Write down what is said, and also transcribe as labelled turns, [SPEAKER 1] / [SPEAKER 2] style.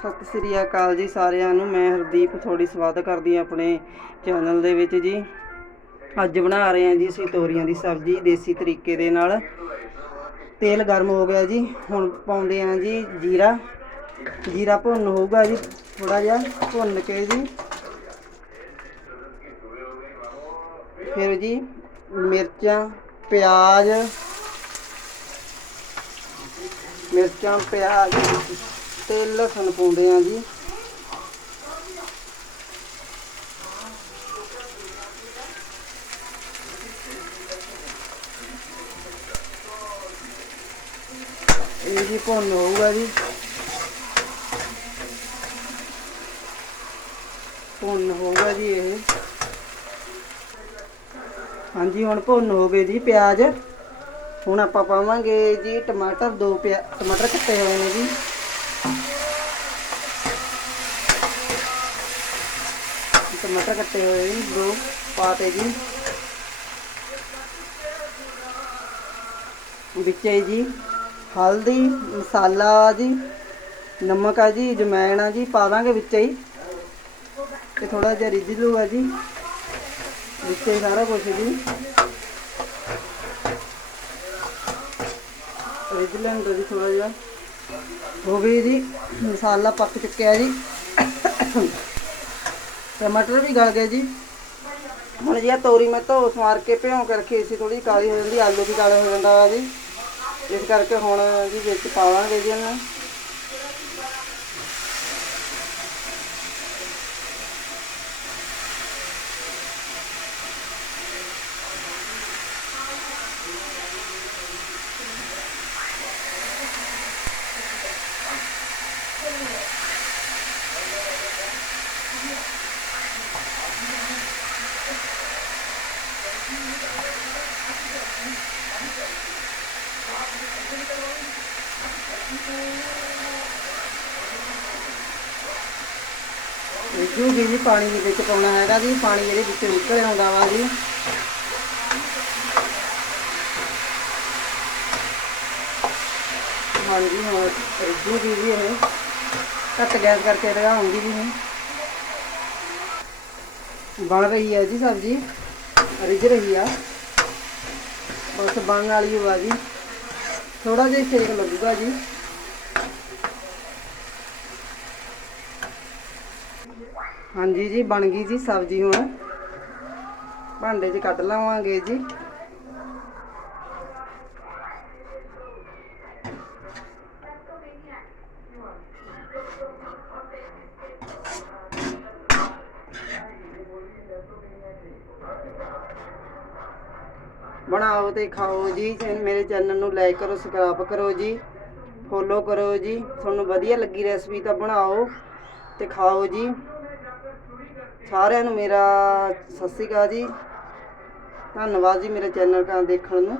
[SPEAKER 1] ਸਤਿ ਸ੍ਰੀ ਅਕਾਲ ਜੀ ਸਾਰਿਆਂ ਨੂੰ। ਮੈਂ ਹਰਦੀਪ ਥੋੜੀ ਸਵਾਗਤ ਕਰਦੀ ਹਾਂ ਆਪਣੇ ਚੈਨਲ ਦੇ ਵਿੱਚ ਜੀ। ਅੱਜ ਬਣਾ ਰਹੇ ਹਾਂ ਜੀ ਅਸੀਂ ਤੋਰੀਆਂ ਦੀ ਸਬਜ਼ੀ ਦੇਸੀ ਤਰੀਕੇ ਦੇ ਨਾਲ। ਤੇਲ ਗਰਮ ਹੋ ਗਿਆ ਜੀ। ਹੁਣ ਪਾਉਂਦੇ ਹਾਂ ਜੀ ਜੀਰਾ। ਜੀਰਾ ਭੁੰਨ ਹੋਊਗਾ ਜੀ ਥੋੜਾ ਜਿਹਾ ਭੁੰਨ ਕੇ ਜੀ। ਫਿਰ ਜੀ ਮਿਰਚਾਂ, ਪਿਆਜ਼। ਮਿਰਚਾਂ, ਪਿਆਜ਼। ਤੇ ਲਸਣ ਪਾਉਂਦੇ ਆ ਜੀ। ਇਹ ਜੀ ਭੁੰਨ ਹੋਊਗਾ ਜੀ। ਭੁੰਨ ਹੋਊਗਾ ਜੀ ਇਹ। ਹਾਂਜੀ, ਹੁਣ ਭੁੰਨ ਹੋ ਗਏ ਜੀ ਪਿਆਜ਼। ਹੁਣ ਆਪਾਂ ਪਾਵਾਂਗੇ ਜੀ ਟਮਾਟਰ, ਦੋ ਪਿਆ ਟਮਾਟਰ ਕੱਟੇ ਹੋਏ ਨੇ ਜੀ। ਟਮਾਟਰ ਕੱਟੇ ਹੋਏ ਨੇ, ਦੋ ਪਾਤੇ ਜੀ। ਵਿੱਚ ਹੈ ਜੀ ਹਲਦੀ, ਮਸਾਲਾ ਜੀ, ਨਮਕ ਆ ਜੀ, ਜਮੈਣ ਆ ਜੀ, ਪਾ ਦਾਂਗੇ ਵਿੱਚ ਹੀ। ਤੇ ਥੋੜਾ ਜਿਹਾ ਰਿੱਝ ਲੂਗਾ ਜੀ, ਵਿੱਚ ਹੀ ਸਾਰਾ ਕੁਝ ਜੀ। ਰਿੱਝ ਲੈਣ ਦੋ ਜੀ ਥੋੜਾ ਜਿਹਾ। ਹੋ ਗਈ ਜੀ ਮਸਾਲਾ ਪੱਕ ਚੁੱਕਿਆ ਜੀ। ਟਮਾਟਰ ਵੀ ਗਲ ਗਏ ਜੀ। ਹੁਣ ਜੀ ਆ ਤੋਰੀ ਮੈਂ ਧੋ ਸਵਾਰ ਕੇ ਭਿਉਂ ਕੇ ਰੱਖੀ ਸੀ ਥੋੜੀ ਕਾਲੀ ਹੋ ਜਾਂਦੀ, ਆਲੂ ਵੀ ਕਾਲੇ ਹੋ ਜਾਂਦਾ ਜੀ। ਇਸ ਕਰਕੇ ਹੁਣ ਜੀ ਵਿੱਚ ਪਾਵਾਂਗੇ ਜੀ ਇਹਨਾਂ ਰਿੱਝੂ ਵੀ ਜੀ ਪਾਣੀ ਦੇ ਵਿੱਚ ਪਾਉਣਾ ਹੈਗਾ ਜੀ, ਪਾਣੀ ਜਿਹੜੇ ਵਿੱਚੋਂ ਨਿਕਲ ਆਉਂਦਾ ਵਾ ਜੀ। ਹਾਂਜੀ, ਹੁਣ ਰਿੱਝੂ ਵੀ ਜੀ ਇਹ ਘੱਟ ਗੈਸ ਕਰਕੇ ਲਗਾਉਂਗੀ ਜੀ ਹੁਣ ਬਣ ਰਹੀ ਹੈ ਜੀ ਸਬਜ਼ੀ, ਰਿੱਝ ਰਹੀ ਆ। ਬਸ ਬਣਨ ਵਾਲੀ ਹੋਆ ਜੀ ਥੋੜਾ ਜਿਹਾ ਸੇਕ ਲੱਗੂਗਾ ਜੀ। ਹਾਂਜੀ ਜੀ, ਬਣ ਗਈ ਜੀ ਸਬਜ਼ੀ ਹੁਣ। ਭਾਂਡੇ 'ਚ ਕੱਢ ਲਵਾਂਗੇ ਜੀ। ਬਣਾਓ ਤੇ ਖਾਓ ਜੀ ਮੇਰੇ ਚੈਨਲ ਨੂੰ ਲਾਈਕ ਕਰੋ ਸਬਸਕ੍ਰਾਈਬ ਕਰੋ ਜੀ ਫੋਲੋ ਕਰੋ ਜੀ। ਤੁਹਾਨੂੰ ਵਧੀਆ ਲੱਗੀ ਰੈਸਪੀ ਤਾਂ ਬਣਾਓ ਤੇ ਖਾਓ ਜੀ। ਸਾਰਿਆਂ ਨੂੰ ਮੇਰਾ ਸਤਿ ਸ਼੍ਰੀ ਅਕਾਲ ਜੀ। ਧੰਨਵਾਦ ਜੀ ਮੇਰੇ ਚੈਨਲ ਕਾ ਦੇਖਣ ਨੂੰ।